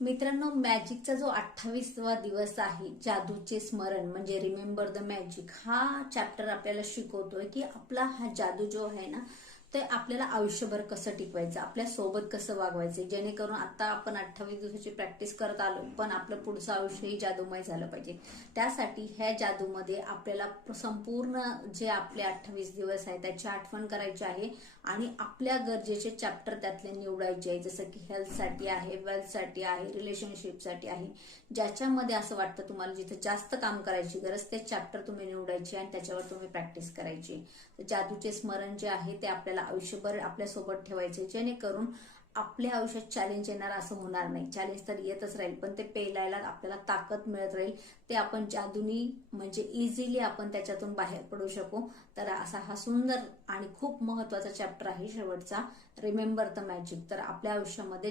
मित्रांनो, मॅजिकचा जो 28वा दिवस आहे, जादूचे स्मरण म्हणजे रिमेंबर द मॅजिक, हा चॅप्टर आपल्याला शिकवतोय की आपला हा जादू जो आहे ना, ते आपल्याला आयुष्यभर कसं टिकवायचं, आपल्या सोबत कसं वागवायचं, जेणेकरून आता आपण 28 दिवसाची प्रॅक्टिस करत आलो, पण आपलं पुढचं आयुष्यही जादूमय झालं पाहिजे. त्यासाठी ह्या जादूमध्ये आपल्याला संपूर्ण जे आपले 28 दिवस आहे त्याची आठवण करायची आहे आणि आपल्या गरजेचे चॅप्टर त्यातले निवडायचे आहे. जसं की हेल्थसाठी आहे, वेल्थसाठी आहे, रिलेशनशिपसाठी आहे. ज्याच्यामध्ये असं वाटतं तुम्हाला जिथे जास्त काम करायची गरज, ते चॅप्टर तुम्ही निवडायचे आणि त्याच्यावर तुम्ही प्रॅक्टिस करायची. जादूचे स्मरण जे आहे ते आपल्याला आयुष्यभर आपल्यासोबत ठेवायचे, जेणेकरून आपल्या आयुष्यात चॅलेंज येणार असं होणार नाही. चॅलेंज तर येतच राहील, पण ते पेलायला आपल्याला ताकद मिळत राहील. ते आपण जादूनी म्हणजे इझिली आपण त्याच्यातून बाहेर पडू शकू. तर असा हा सुंदर आणि खूप महत्वाचा चॅप्टर आहे शेवटचा, रिमेंबर द मॅजिक. तर आपल्या आयुष्यामध्ये